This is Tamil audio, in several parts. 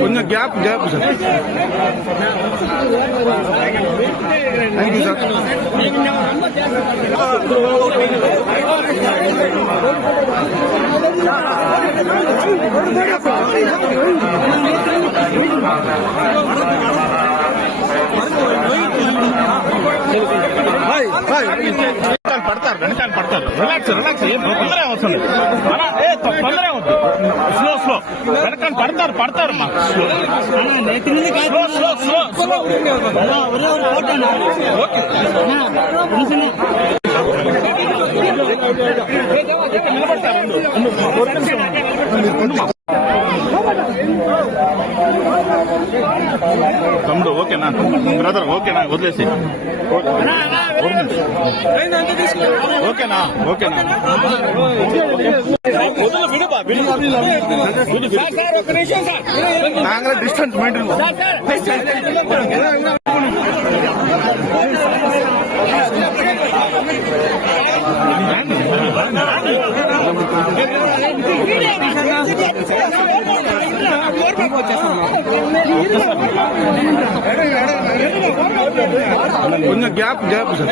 கொஞ்சம் கேப் சார். Thank you sir. పడతారు రిలాక్స్ తొందర అవసరం తొందర అవుతుంది స్లో వెనకాల పడతారు తమ్ముడు ఓకేనా బ్రదర్ ఓకేనా వదిలేసి ఓకేనా డిస్టెన్స్ మెయింటైన్ கொஞ்சம் கேப் சார்.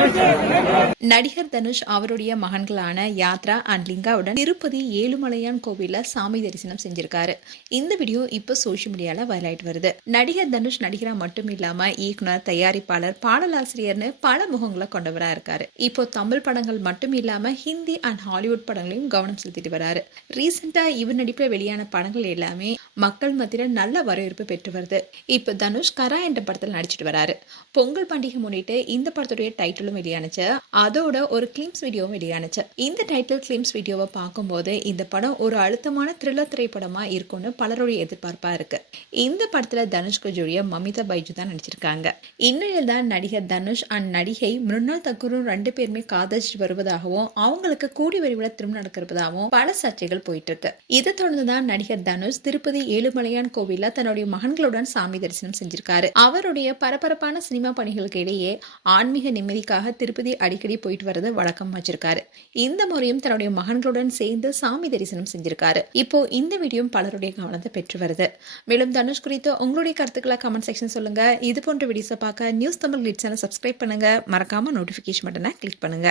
நடிகர் தனுஷ் அவருடைய மகன்களான யாத்ரா அண்ட் லிங்காவுடன் திருப்பதி ஏழுமலையான் கோவில்ல சாமி தரிசனம் செஞ்சிருக்காரு. இந்த வீடியோ இப்ப சோசியல் மீடியால வைரல் ஆயிட்டு வருது. நடிகர் தனுஷ் நடிகரா மட்டும் இல்லாம இயக்குனர், தயாரிப்பாளர், பாடலாசிரியர்னு பல முகங்களை கொண்டவரா இருக்காரு. இப்போ தமிழ் படங்கள் மட்டும் இல்லாம ஹிந்தி அண்ட் ஹாலிவுட் படங்களையும் கவனம் செலுத்திட்டு வராரு. ரீசெண்டா இவர் நடிப்புல வெளியான படங்கள் எல்லாமே மக்கள் மத்தியில நல்ல வரவேற்பு பெற்று வருது. இப்ப தனுஷ் கரா என்ற படத்துல நடிச்சிட்டு வராரு. பொங்கல் பண்டிகை முன்னிட்டு இந்த படத்துடைய டைட்டிலும் வெளியானுச்சு. அதோட ஒரு கிளிம்ஸ் வீடியோவும் வெளியானுச்சு. இந்த டைட்டில் கிளிம்ஸ் வீடியோவை பார்க்கும்போது இந்த படம் ஒரு அழுத்தமான த்ரில்லர் திரைப்படமா இருக்கும்னு பலருடைய எதிர்பார்ப்பா இருக்கு. இந்த படத்துல தனுஷ்க்கு ஜோடியா மமிதா பைஜு தான் நடிச்சிருக்காங்க. இந்நிலையில் தான் நடிகர் தனுஷ் அண்ட் நடிகை மிருனால் தக்கூரும் 2 பேருமே காதலிச்சு வருவதாகவும் அவங்களுக்கு கூடி விரைவில் திரும்ப நடக்கிறதாகவும் பல சர்ச்சைகள் போயிட்டு இருக்கு. இதை தொடர்ந்துதான் நடிகர் தனுஷ் திருப்பதி ஏழுமலையான் கோவில்ல தன்னுடைய மகன்களுடன் சாமி தரிசனம் செஞ்சிருக்காரு. அவருடைய பரபரப்பான சினிமா பணிகளுக்கு இடையே ஆன்மீக நிம்மதிக்காக திருப்பதி அடிக்கடி போயிட்டு வரது வழக்கம் வச்சிருக்காரு. இந்த முறையும் தன்னுடைய மகன்களுடன் சேர்ந்து சாமி தரிசனம் செஞ்சிருக்காரு. இப்போ இந்த வீடியோ பலருடைய கவனத்தை பெற்று வருது. மேலும் தனுஷ் குறித்து உங்களுடைய கருத்துக்களை கமெண்ட் செக்ஷன் சொல்லுங்க. இது போன்ற வீடியோஸை பார்க்க news Tamil glitz channel subscribe பண்ணுங்க. மறக்காம நோட்டிபிகேஷன் பட்டனை கிளிக் பண்ணுங்க.